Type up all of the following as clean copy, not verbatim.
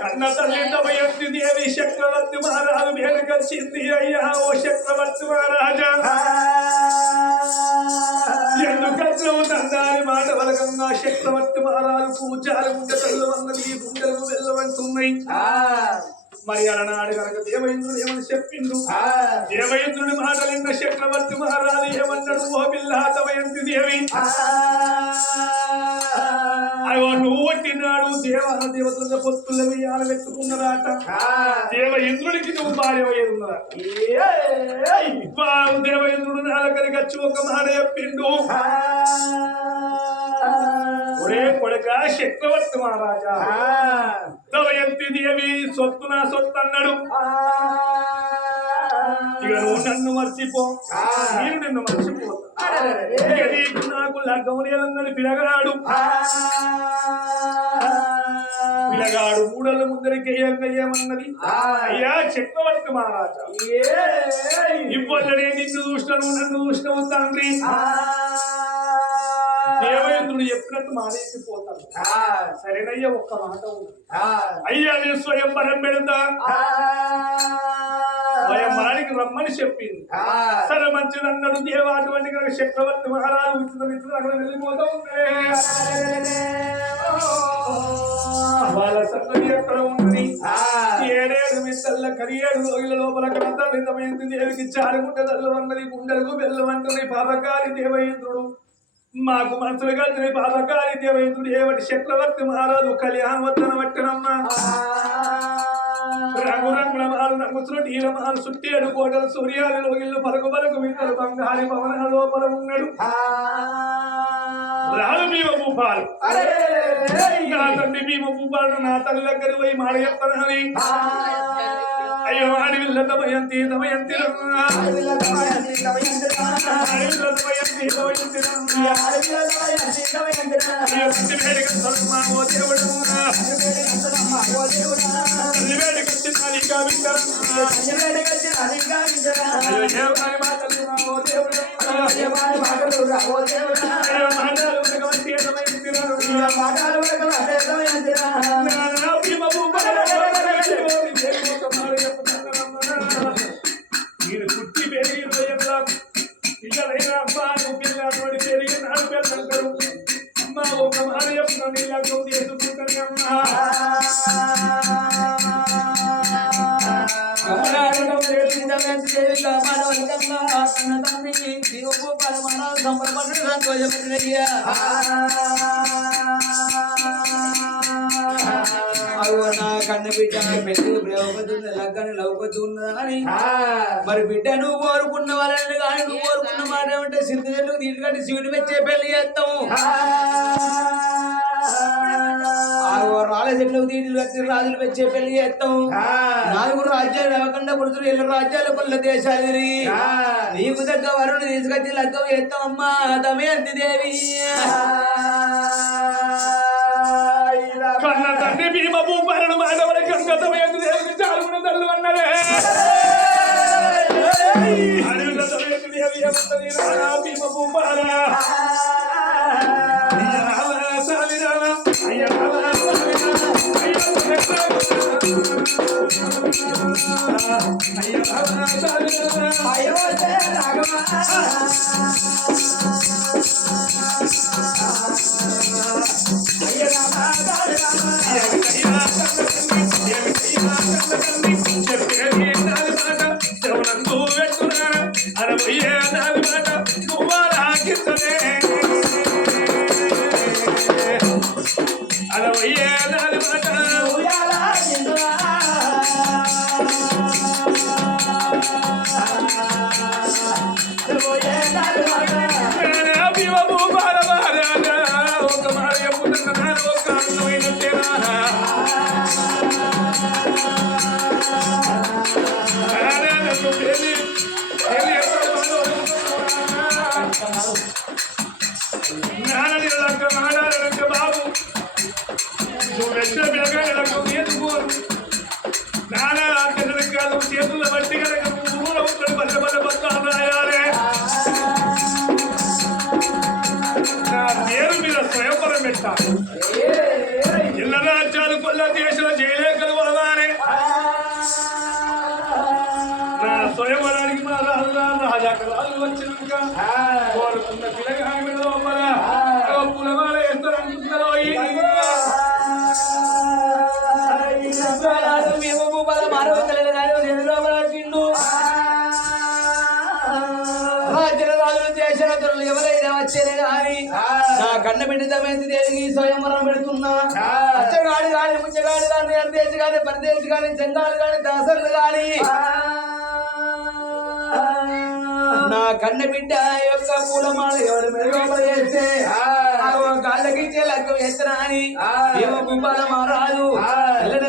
కన్న తల్లి దమయంతి దేవి చక్రవర్తి మహారాజు వేడుకొచ్చింది. అయ్యా ఓ చక్రవర్తి మహారాజా, ఎందుకంటే తండ్రి మాట వలకంగా చక్రవర్తి మహారాజు పూజారి గుండె తల్లు అన్నది గుండెలకు వెళ్ళవంటున్నాయి. మరి అలనాడు కనుక దేవేంద్రుడు ఏమని చెప్పిండు? దేవేంద్రుడి మాటలిన్న చక్రవర్తి మహారాజు ఏమన్నాడు? ఓ పిల్ల దమయంతి దేవి, నువ్వు కొట్టినాడు దేవతల పొత్తుల వేయాలు పెట్టుకున్నదాట. దేవేంద్రుడికి నువ్వు భార్య అయ్యేదున్నదా? దేవేంద్రుడు నాలుగరికి వచ్చి ఒక మాట చెప్పిండు. ఒరే కొడుక చక్రవర్తి మహారాజా, దమయంతి దేవి సొత్తు నా సొత్తు అన్నాడు. ఇక నువ్వు నన్ను మర్చిపో, నేను నిన్ను మర్చిపోతా. నాకు లగ్గములు పిలగాడు పిలగాడు మూడల ముందరికి ఏమన్నది? అయ్యా చక్రవర్తి మహారాజా, ఇవ్వలనే నిన్ను చూసినాను, నన్ను చూసినావు తండ్రి. దేవేంద్రుడు చెప్పినట్టు మానేసిపోతాను. సరేనయ్యా, ఒక్క మాట ఉంది. అయ్యా నేను స్వయంవరం పెడతా, స్వయంవరానికి రమ్మని చెప్పింది. సరే మంచిది అన్నాడు. దేవా అటువంటి చక్రవర్తి మహారాజు అక్కడ వెళ్ళిపోతా ఉంటే వాళ్ళ సంగతి ఎక్కడ ఉంది? 7 మిత్తల్ల కరియేడు రోజుల లోపల దమయంతి దేవికి చారుగుండె తల్లు అన్నది. గుండెలకు బెల్లమంటున్నాయి. పాపకారి దేవేంద్రుడు మాకు మనసులు కలిసిన పాపకారి దేవేంద్రుడు ఏవటి చక్రవర్తి మహారాజు కళ్యాణవద్దన పట్టినమ్మ. రంగురంగుల మాలు రంగుసులు నీల మాలు సుట్టేడు కోటలు సూర్యాలు ఇల్లు పలుకు పలుకు వింటలు బంగారి భవన లోపల ఉన్నాడు. రాడు భీమ భూపాలు, నా తండ్రి భీమ భూపాలు నా తల్లి దగ్గర పోయి మాట చెప్పనని. అయ్యో అడవిల్ల దమయంతి దమయంతి మీరు పుట్టి పెరిగి పిల్లలైనా అమ్మా నువ్వు పిల్లడి పెరిగి నాడు పిల్లలు అమ్మ ఒక మాట చెప్తాను, ఇలా చేసుకుంటాను అమ్మా. కన్న బిడ్డ పెళ్లి ప్రేమపడుతుంది, లగ్గాన్ని లవ్వుతున్నదని. మరి బిడ్డ నువ్వు కోరుకున్న వాళ్ళని కానీ నువ్వు కోరుకున్న మాట ఏమంటే సిద్ధులకు తీసుకంటే శివుని మెచ్చే పెళ్లి చేస్తాము. రాళ్ళచెట్లకు తీర్చి వ్యక్తి రాజులు మెచ్చే పెళ్లి చేస్తాము. 4 రాజ్యాలు అవ్వకుండా పురుషులు 7 రాజ్యాలు కొల్ల దేశాలు తిరిగి నీకు దగ్గర వరుణ్ తీసుకొచ్చి లగ్గం చేస్తామమ్మా దమయంతి దేవి. కన్న తండ్రి భీమ భూపాలను మానవుల దమయంతి దేవికి చాలుకున్న తల్లు అన్నదే. అడవిలో దమయంతి దేవి భీమ భూపాల బాబు నువ్వు వెచ్చ నానా కాదు చేతుల బట్టి కనుక ఊళ్ళో ఉంటాడు బల్ల బల్ల బస్తాలు రాయాలి. ఇళ్ళ రాజ్యాలు కొల్ల దేశాల జయలేఖలు వలవానే నా స్వయంవరానికి మా రాజాకు రాజు వచ్చినాక కోరుకున్న పిల్లగాని లోపల పులమాల ఎత్తరంటున్నారో ఎవరైనా వచ్చేనే గాని నా కన్న బిడ్డమైంది దేవికి స్వయంవరం పెడుతున్నా అచ్చగాడి గాని ముచ్చగాడి గాని అందేసి గాని పరదేశి గాని చెంగాడు గాని దాసరులు గాని నా కన్న బిడ్డ యొక్క పూలమాల ఎవరు మెరుగోప చేస్తే కాళ్ళకి లగ్గం ఎత్తనా అని ఏమో గుంపాల మారాదు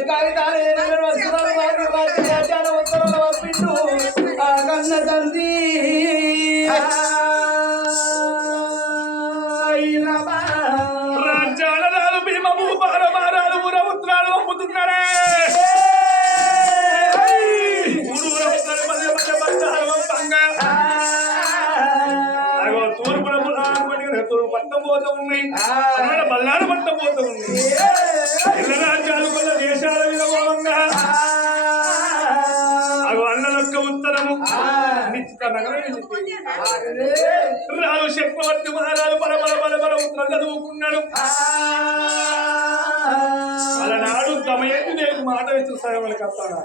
కాగితాలు వస్తున్నారు ఉత్తరాలు పంపిండు ఆ కన్న తండ్రి రాజ్యాలు భీమము బాలమారాలు ఊర ఉత్తరాలు పంపుతున్నారే తూర్పు పట్టం పోతూ ఉన్నాయి బల్లాలు పట్టం పోతూ ఉన్నాయి ఇళ్ళ రాజ్యాలు కొల్ల దేశాల విధంగా అగో అన్నలొక్క ఉత్తరము రాజు చక్రవర్తి మహారాజు బల ఉత్తరం చదువుకున్నాడు అలనాడు దమయంతి దేవి మాట వేసి సహాయములకు వస్తాడు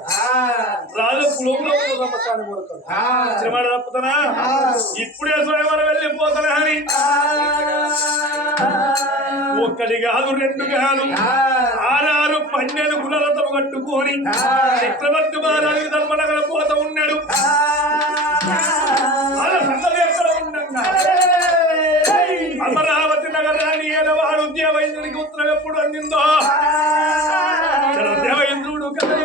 రాజు పులంలో నమ్మకాన్ని కొడతాడు శ్రమ తప్పుతానా ఇప్పుడే స్వయంవరం వెళ్ళిపోతానా అని ఒక్కటి కాదు రెండు కాదు 6 12 గుణలతో కట్టుకొని చక్రవర్తి మహారాజు ధర్మనగర పోత ఉన్నాడు వాళ్ళ సంగతి ఎక్కడ ఉండగా అమరావతి నగరాన్ని ఏడవాడు దేవేంద్రుడికి ఉత్తరం ఎప్పుడు అందిందో దేవేంద్రుడు కదా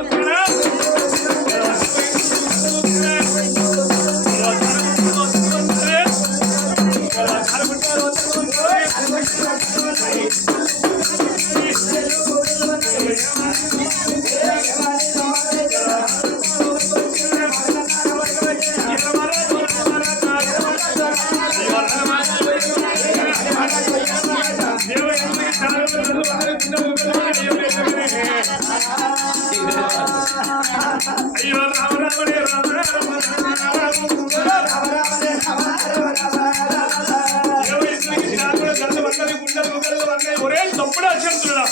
అయ్యో రామ రామనే రామ ఒరే తప్పుడా చెందుడా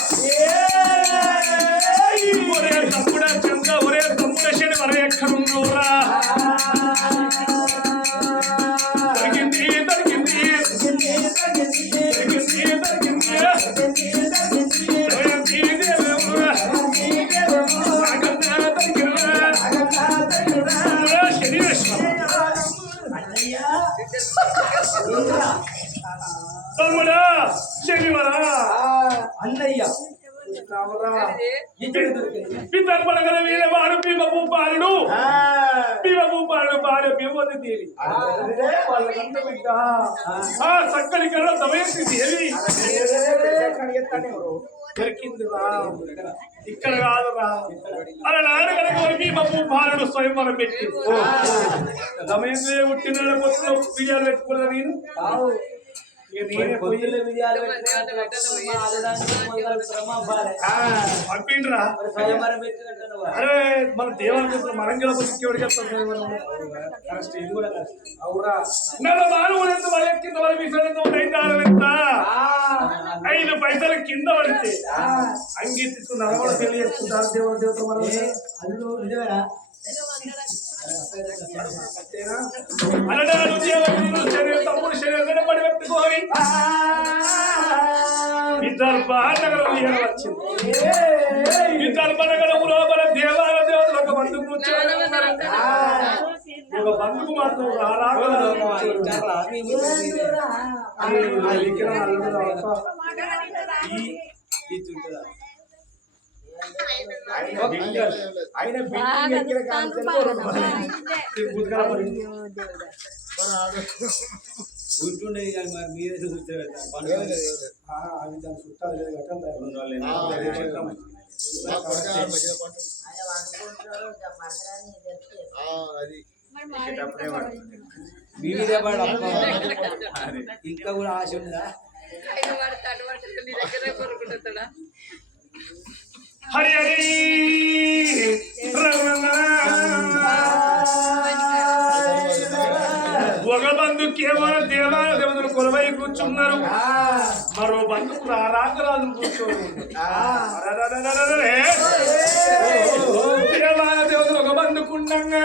ఒరే తప్పుడా చెంద ఒరే తప్పుడ శని వర ఎక్కడుందోరా దొరికింది దొరికింది తమ్ముడా శనివరా అన్నయ్య పితర్పడగల వీరవాడు భీమభూపాలుడు భీమభూపాలుడు భార్య భీమవతి దేవి ఆ సక్కడి కళ్ళ దమయంతి దేవి దొరికింది రా ఇక్కడ కాదు రా అలా నాన్న కనుక భీమభూపాలుడు స్వయంవరం పెట్టి దమయంతి పుట్టిన కొత్తలో బిర్యానీ పెట్టుకున్నా నేను పంపిండ్రా అరే మన దేవాలయం మరంగల బతికేవాడికి ఇది కూడా అవురా మానవుడు వాళ్ళెక్కింద వాళ్ళ విషయంతో 5 పైసలు కింద పడితే అంగీ తీసుకుని అలా కూడా పెళ్లి చేసుకుంటారు దేవత మనం అలనాడు దేవతలు శరీరం తమ్ముడు శరీరం పడి పెట్టుకోని విదర్భనగరం వచ్చింది విదర్భనగరం లోపల దేవాల దేవతలు ఒక బంధుకు కూర్చొని ఒక బంధుకు మాత్రం ఆయన ఉంటుండే కానీ మరి మీరే కూర్చోబెడతారు ఇంకా కూడా ఆశ ఉందా హరి హరి ఒక బంధు కేవలం దేవాలయ కొలవై కూర్చున్నారు మరో బంధుకు రాజరాజు కూర్చోరు దేవాలయ దేవతలు ఒక బంధుకుండంగా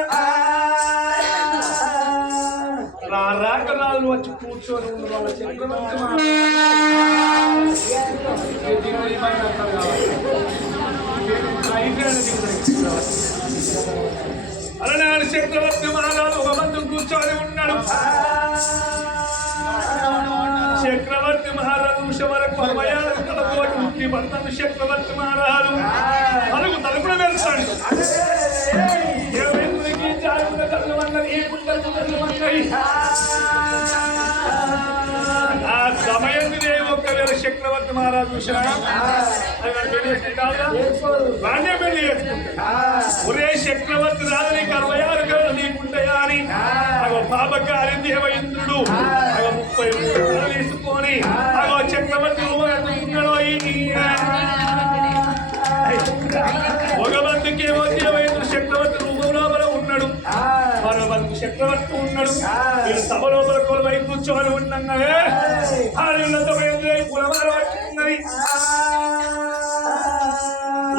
రాజరాజులు వచ్చి కూర్చొని ఉన్న వాళ్ళ చక్రవర్తి అలనాడు చక్రవర్తి మహారాజు ఒక బంధు కూర్చొని ఉన్నాడు చక్రవర్తి మహారాజు నిమిష వరకు 60 తలతోటి ఉట్టి బంధను చక్రవర్తి మహారాజు అలుగు తలుపున వెళ్తాడు ఎవరికి జారుకున్న తల్లు అన్నది ఏ పుట్టలు తల్లు అన్నది ఆ సమయం ఒక్కవేళ చక్రవర్తి మహారాజు చూసినా రాణ్య పెళ్లి ఒరే చక్రవర్తి రాజు నీకు 66 గంటలు నీకుంటాయా అని పాపకారి దేవ ఇంద్రుడు 33 తీసుకొని చక్రవర్తి ఒక బంధుకేమో దేవేంద్రుడు చక్రవర్తి రూపం లోపల ఉన్నాడు మరో బంధు చక్రవర్తి ఉన్నాడు మీరు సభ లోపల కొలవై కూర్చొని ఉండగా ఆడతో కులమాల పట్టుకున్నది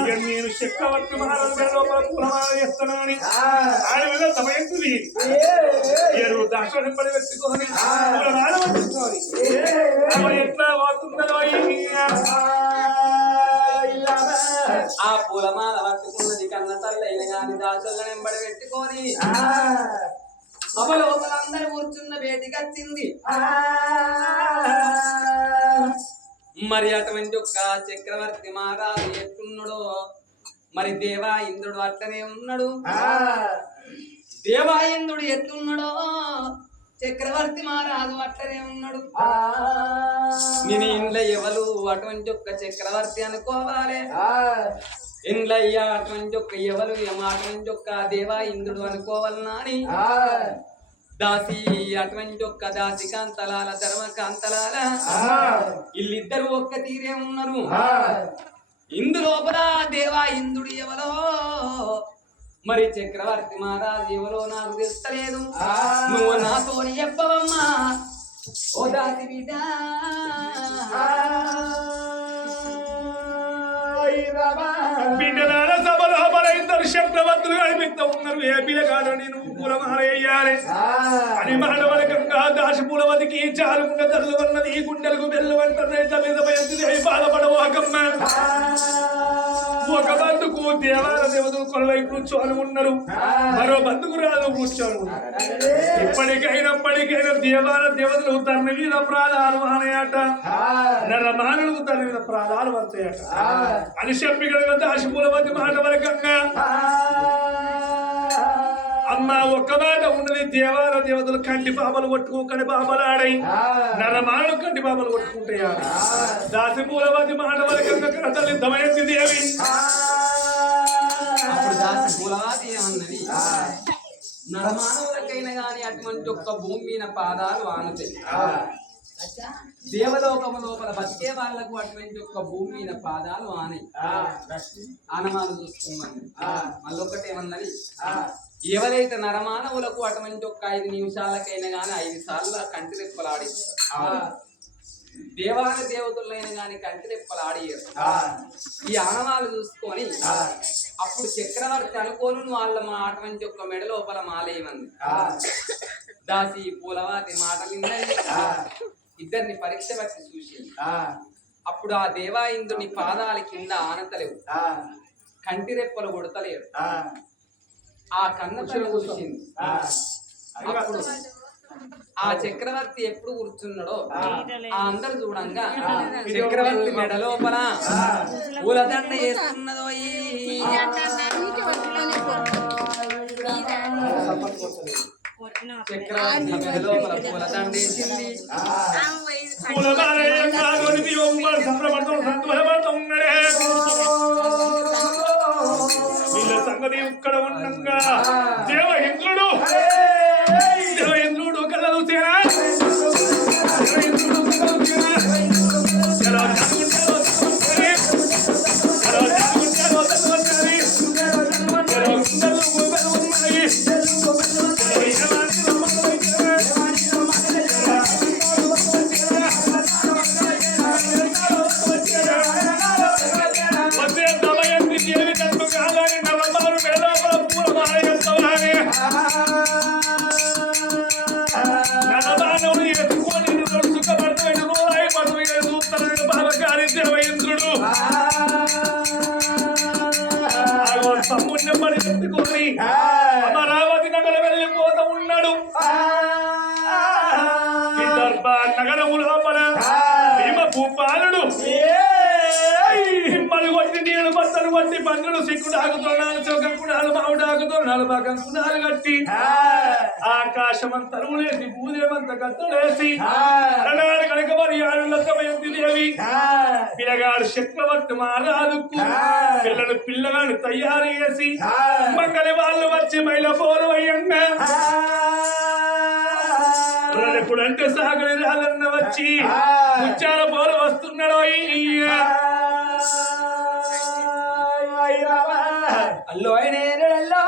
ఇక నేను చక్రవర్తి మహారాజు లోపల కులమాల చేస్తున్నానని ఆడవిలో సమయంతుంది ఏరు దాక్షణ పడి పెట్టుకొని కులమాల పట్టుకోవాలి ఎట్లా పోతుందో ఆ పూలమాల పట్టుకున్నది కన్న తల్లైన గాని దాసుల వెంబడి పెట్టుకొని సభ లోపల అందరూ కూర్చున్న బేటికొచ్చింది మరి అటువంటి ఒక్క చక్రవర్తి మహారాజు ఎట్టున్నాడో మరి దేవా ఇంద్రుడు అట్లనే ఉన్నాడు దేవా ఇంద్రుడు ఎట్లున్నాడో చక్రవర్తి మహారాజు అట్లనే ఉన్నాడు నేను ఇండ్ల ఎవరు అటువంటి ఒక్క చక్రవర్తి అనుకోవాలి ఇండ్లయ్యా అటువంటి ఒక్క ఎవరు అటువంటి ఒక్క దేవా ఇంద్రుడు అనుకోవాలన్నా అని దాసి అటువంటి ఒక్క దాసి కాంతలాల ధర్మ కాంతలాల వీళ్ళిద్దరు ఒక్క తీరే ఉన్నారు ఇందులోపల దేవా ఇంద్రుడు ఎవరో మరి చక్రవర్తి మహారాజు ఎవరో నాకు తెలుస్తలేదు నువ్వు నాతో చెప్పవమ్మా ఓ దాసి బిడ్డ బిడ్డలాల సభలో మన ఇద్దరు చక్రవర్తులు కనిపిస్తూ ఉన్నారు ఏ పిల్లగాడని నువ్వు పూలమాల వేయాలి అని మానవలకంగా దాసి పూలవతికి చాలుకుండా తల్లు అన్నది ఈ గుండెలకు బెల్లు అంటున్నాయి తల్లి బాధపడవాకమ్మ ఒక బంధుకు దేవాల దేవతలు కొలవై కూర్చొని ఉన్నారు మరో బంధుకు రాదు కూర్చొని ఉన్నారు ఇప్పటికైనా దేవాల దేవతలు తన మీద ప్రాణాలు మానయాట నరమానులకు తన మీద ప్రాణాలు వస్తాయట అని చెప్పి కనుక దాసిపూలవతి మాట వరకంగా అమ్మ ఒక్క మాట ఉన్నది దేవాల దేవతలు కంటి బాబలు కొట్టుకోకని బాబలాడై నరమానులు కంటి బాబలు కొట్టుకుంటాయా దాసిపూలవతి మాట వరకంగా కథలు దమయంతి దేవి దాసిపూలవతి ఏమన్నది నరమానవులకైనా గాని అటువంటి ఒక్క భూమి మీద పాదాలు ఆనుతాయి దేవలోకము లోపల బతికే వాళ్లకు అటువంటి ఒక్క భూమి మీద పాదాలు ఆనయి ఆనమాలు చూసుకోమని మళ్ళొకటి ఏమన్నది ఎవరైతే నరమానవులకు అటువంటి ఒక్క 5 నిమిషాలకైనా గాని 5 సార్లు కంటి రెప్పలాడి దేవాల దేవతలైన గాని కంటి రెప్పలాడియారు ఈ ఆనమాలు చూసుకొని అప్పుడు చక్రవర్తి అనుకోను వాళ్ళ మా అటువంటి ఒక్క మెడ లోపల మాలేయమంది దాసి పూలవాతి మాటలిందని ఇద్దరిని పరీక్ష పట్టి చూసి అప్పుడు ఆ దేవా ఇంద్రుని పాదాల కింద ఆనతలేవు కంటి రెప్పలు కొడతలేరు ఆ కన్నతలు చూసింది అప్పుడు ఆ చక్రవర్తి ఎప్పుడు కూర్చున్నాడో ఆ అందరు చూడంగా చక్రవర్తి మెడ లోపల పూలదండ వేస్తున్నదో చక్రవర్తి మెడ లోపల పూలదండ వేసింది వీళ్ళ సంగతి ఇక్కడ ఉండగా దేవ ఇంద్రుడు కళ్ళ చూసేనా అమ్మని ఎత్తుకొని అమరావతి నగరం వెళ్ళిపోతూ ఉన్నాడు. విదర్భ నగరము లోపల భీమ భూపాలుడు హిమ్మలు కొట్టి నీళ్ళు బట్టలు కొట్టి పండులు సిక్కుడాకుతున్నాడు, చౌకంకుడాలు మామిడాకుతున్నాడు, బకంకుడాలు కట్టి ఆకాశమంతరులేసి భూదేవంత గద్దలేసి అలనాడు కనుక మరి ఆడులతమయంతి దేవి పిల్లగాడు చక్రవర్తి మహారాజుకు పిల్లలు పిల్లగాడు తయారు చేసి మంగళ వాళ్ళు వచ్చి మైల పోరు అయ్యంగా రడకుడంటే సాగరి రాజన్న వచ్చి ముచ్చాల పోరు వస్తున్నాడు. అల్లో అయినేరల్లో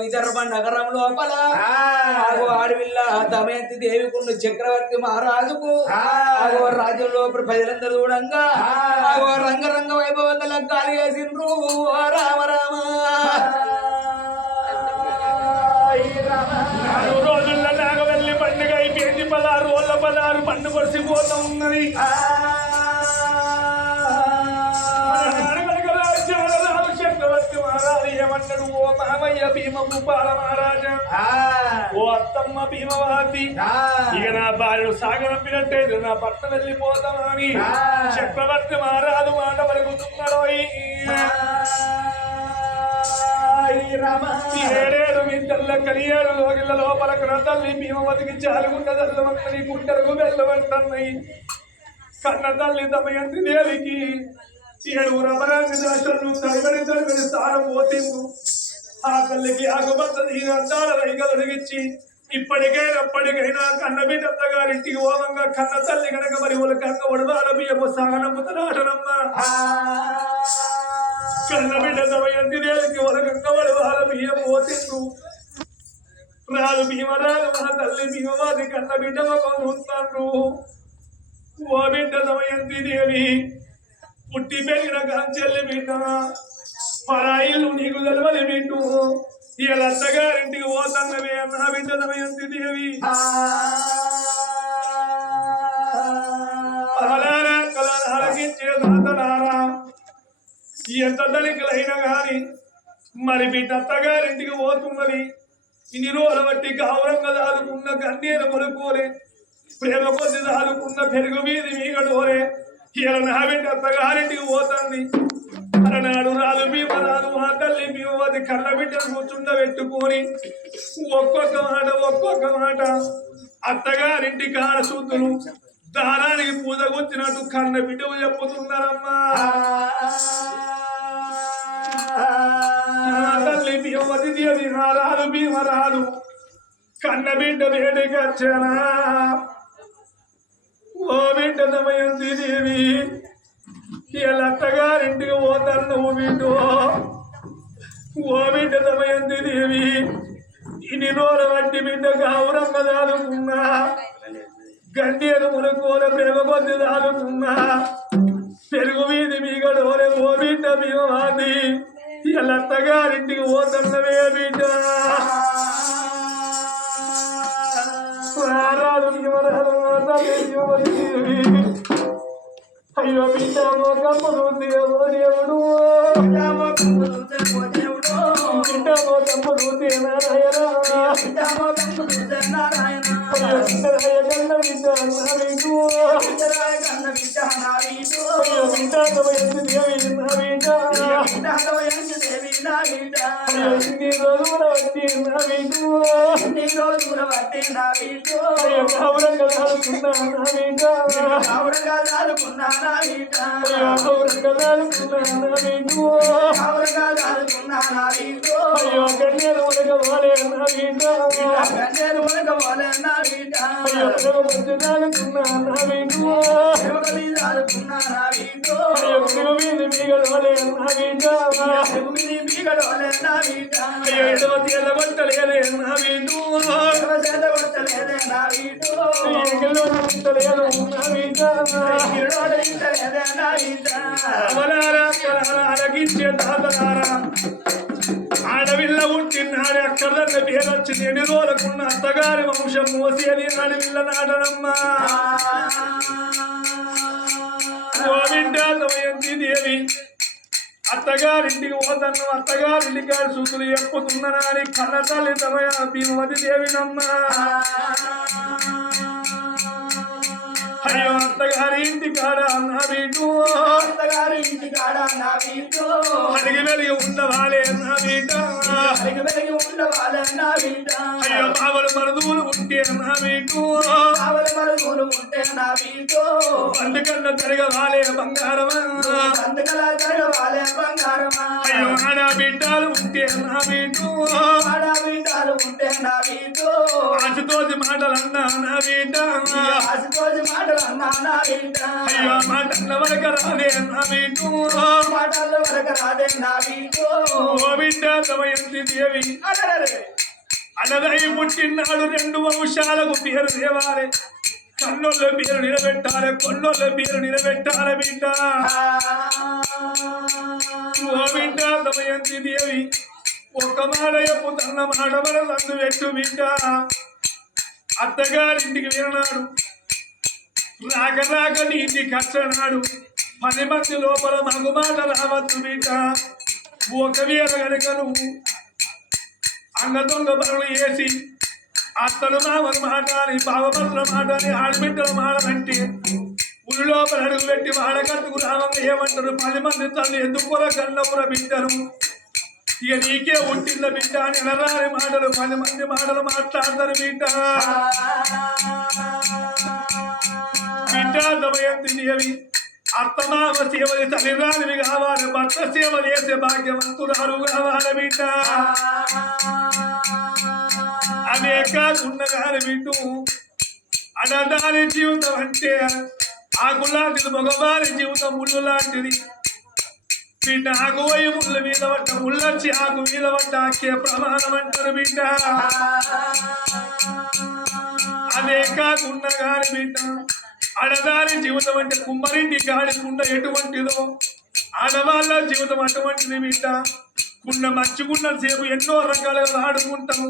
విదర్భ నగరం లోపల ఆడవిల్ల దమయంతి దేవికున్న చక్రవర్తి మహారాజుకు రాజ్యం లోపల ప్రజలందరూ చూడంగా రంగరంగ వైభవంగా లగ్గాలు వేసిండ్రు. రామ రామ రోజుల్లో నాగవల్లి పండుగ అయిపోయింది. 16 రోజుల 16 పండు కొడిసిపోతూ ఉన్నది. చక్రవర్తి మహారాజు ఏమన్నాడు? ఓ మామయ్య భీమ భూపాల మహారాజా, ఓ అత్తమ్మ భీమవతి, ఇక నా భార్యను సాగనంపినట్టయితే నా భర్త వెళ్ళిపోతామని చక్రవర్తి మహారాజు మాట పలుకుతున్నాడు. ఏడేడు మిద్దల్ల కలియేడు లోగిళ్ళ లోపల తల్లి భీమవతికి చాలుగుండ దల్లవంతని గుండెలకు వెళ్ళవంటున్నాయి. కన్న తల్లి దమయంతి దేవికి 7 రమరాంగ దాశలు తడిబడి స్థానం పోతింపు. ఆ తల్లికి ఆకుపచ్చ దీనంతాల రైగలొడిగిచ్చి ఇప్పటికైనా కన్న బిడ్డ గారింటికి ఓమంగా కన్న తల్లి కనుక మరి వాళ్ళ కన్న ఒడదాల బియ్యము సాగనమ్ముతనాటనమ్మ. కన్న బిడ్డ దమయంతి దేవికి వాళ్ళ కన్న ఒడదాల బియ్యము పోతింపు. రాదు భీమరాలు మన తల్లి భీమవాది కన్న బిడ్డ ఒక ఉంటారు. ఓ బిడ్డ దమయంతి దేవి, పుట్టి పెరిగిన కాంచెల్లి బిడ్డ, పరాయిల్లు నీకు తెలవని బిడ్డు, ఇలా అత్తగారింటికి పోతన్నవే నా బిడ్డ దమయంతి దేవి అలారా కలహాలకిచ్చే దాతలారా ఎంత ధనికులైనా గాని మరి బిడ్డ అత్తగారింటికి పోతున్నది ఇన్ని రోజుల బట్టి గౌరంగా దాదుకున్న గన్నేరు కొనుక్కోలే ప్రేమ కొద్ది దాదుకున్న పెరుగు మీది మీగడోలే ఇలా నా బిడ్డ అత్తగారింటికి పోతుంది అలనాడు రాదు భీమరాదు మా తల్లి భీమవతి కళ్ళ బిడ్డను కూర్చుండబెట్టుకొని ఒక్కొక్క మాట అత్తగారింటి కాడ శుద్ధులు దారానికి పూజ కూర్చున్నట్టు కన్న బిడ్డవు చెప్పుతున్నారమ్మా తల్లి భీమవతి దేవి రాదు భీమరాదు కన్న బిడ్డ వేడికొచ్చానా ఓ బిడ్డ దమయంతి దేవి ఇలా అత్తగారింటికి పోతాను నువ్వు బిడ్డు ఓ బిడ్డ దమయంతి దేవి ఇన్ని రోజుల బట్టి బిడ్డ గౌరమ్మ దాదుకున్నా గండేరు మునుకోల ప్రేమ కొద్ది దాదుకున్నా పెరుగు మీది మీగడోలే ఓ బిడ్డ భీమవాది ఇలా అత్తగారింటికి పోతున్నవే బిడ్డ రారాదు భీమరాదు అయ్యో బిడ్డ మోకమ్ముడు దేవుడు బిడ్డ మోకమ్ముడు నారాయణ కన్న బిడ్డ ఇన్ని రోజుల బట్టి నా బిడ్డ గౌరంగా దాదుకున్నా నా బిడ్డ అయ్యో కన్యలు ఉలగవాలే నా బిడ్డ ఆడవిల్ల పుట్టినాడు అక్కడ పేరు వచ్చింది ఎన్ని రోజులకున్న అత్తగారి వంశం మోసేది ఆడవిల్ల నాటనమ్మా దమయంతి దేవి అత్తగారింటికి పోతన్ను అత్తగారింటికి కాడు సూతులు చెప్పుతున్నా అని కన్న తల్లి తమయ భీమవతి దేవినమ్మా అయ్యో అత్తగారి ఇంటి కాడ నా బిడ్డు అత్తగారి ఇంటి కాడ నా బిడ్డు అడిగి వెలిగి ఉండవాలే నా బిడ్డ అడిగి వెలిగి ఉండవాలే నా బిడ్డ అయ్యో బావలు మరుదులు ఉంటే నా బిడ్డు బావలు మరుదులు ఉంటే నా బిడ్డు అందుకన్నా తిరగవాలే బంగారమా అందుకలా తిరగవాలే బంగారమా అయ్యో ఆడ బిడ్డలు ఉంటే నా బిడ్డు ఆడ బిడ్డలు ఉంటే నా బిడ్డు ఆశతోటి మాటలన్నా నా బిడ్డ ఆశతోటి మాటలు అయ్యో మాటల వరకు రాదే నా బిడ్డు మాటల వరకు రాదే నా బిడ్డు ఓ బిడ్డ దమయంతి దేవి అన్నదై పుట్టినాడు 2 వంశాలకు పేరు దేవాలే కన్నోళ్ళ పేరు నిలబెట్టాలి కొన్నోళ్ళ పేరు నిలబెట్టాలి బిడ్డ ఓ బిడ్డ దమయంతి దేవి ఒక మాట చెప్పుతున్న మాట మన నందు పెట్టు బిడ్డ అత్తగారింటికి వెళ్ళినాడు రాక నీటి కష్టనాడు 10 మంది లోపల మగుమాట రావద్దు బిడ్డ ఒకవేళ గనుక నువ్వు అన్న దొంగ పనులు వేసి అత్తలు మామల మాట అని బావమల్ల మాట అని ఆడబిడ్డల మాట అంటే ఉరి లోపల అడుగు పెట్టి వాడకట్టుకు రావంగా ఏమంటారు 10 మంది తల్లి ఎందుకు కన్నపుర బిడ్డను ఇక నీకే ఉంటుంద బిడ్డ అని అనరాని మాటలు 10 మంది మాటలు మాట్లాడతారు బిడ్డ బిడ్డ దమయంతి దేవి అత్తమామ సేవలు తల్లిరానివి కావాలి భర్త సేవ చేసే భాగ్యవంతురాలు కావాలి బిడ్డ అదే కాకుండా గాని బిడ్డు అన్నదాని జీవితం అంటే ఆకులాంటిది మగవారి జీవితం ముళ్ళు లాంటిది బిడ్డ ఆకు పోయి ముళ్ళ మీద పడ్డ ముళ్ళొచ్చి ఆకు మీద పడ్డ ఆకే ప్రమాణం అంటారు బిడ్డ అదే కాకుండా గాని బిడ్డ ఆడదాని జీవితం అంటే కుమ్మరింటి గాడి కుండ ఎటువంటిదో ఆడవాళ్ళ జీవితం అటువంటిది బిడ్డ కుండ మంచుకున్న సేపు ఎన్నో రకాలుగా వాడుకుంటాము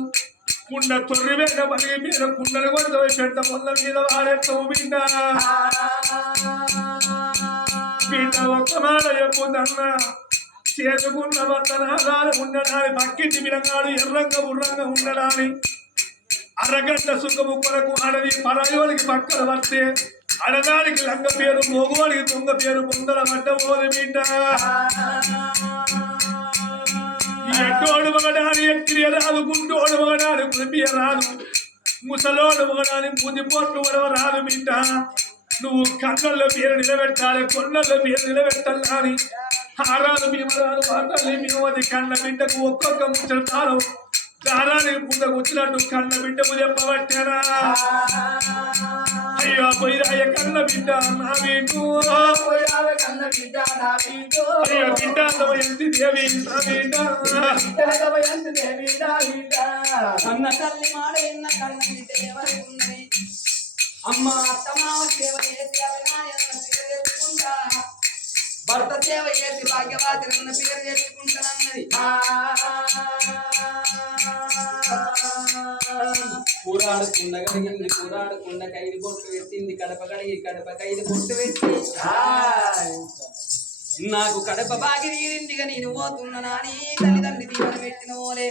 కుండ తొర్రి మీద పలిగి మీద కుండలు కొడుతూ చెట్ట పొల్ల మీద వాడేస్తాము బిడ్డ బిడ్డ ఒక్క మాట చెప్పుదన్నా చేసుకున్న వర్తనాలు ఉండడాని పక్కింటి విలంగాడు ఎర్రంగా బుర్రంగా ఉండడాని అరగంట సుఖము కొరకు అడవి పరాయోడికి పక్కన వస్తే అడదానికి లంగ పేరు మోగోడికి తుంగ పేరు పొందల పడ్డ ఓది బిడ్డ ఎట్టోడు మగడాని ఎక్కిరియ రాదు గుండోడు మగడాని కులిపియ రాదు ముసలోడు మగడాని ముదిపోట్లు రాదు బిడ్డ నువ్వు కన్నుల్లో పేరు నిలబెట్టాలి కొండల్లో పేరు నిలబెట్టాలని హారాలు భీమరాలు వాటాలి భీమవతి కన్న బిడ్డకు ఒక్కొక్క ముచ్చటాలు దారానికి ముందుకు వచ్చినట్టు కన్న బిడ్డకు చెప్పబట్టారా అయ్యో పోయిరాయ కన్న బిడ్డ నా వీటు అయ్యో బిడ్డ ఎంతి దేవి నా బిడ్డ కన్న తల్లి మాట విన్న కన్న బిడ్డ ఎవరికి ఉన్నది అమ్మ అత్తమావ సేవ చేసి అవినాయన్న పేరు తెచ్చుకుంటా భర్త సేవ చేసి భాగ్యవాతి అన్న పేరు తెచ్చుకుంటానన్నది కూరాడుకుండ కడిగింది కూరాడుకుండ కైది బొట్టు పెట్టింది కడప కడిగి కడప కైది బొట్టు పెట్టి నాకు కడప బాగి నీరిందిగా నేను పోతున్నా నాని తల్లిదండ్రి దీవెన పెట్టిన ఓలే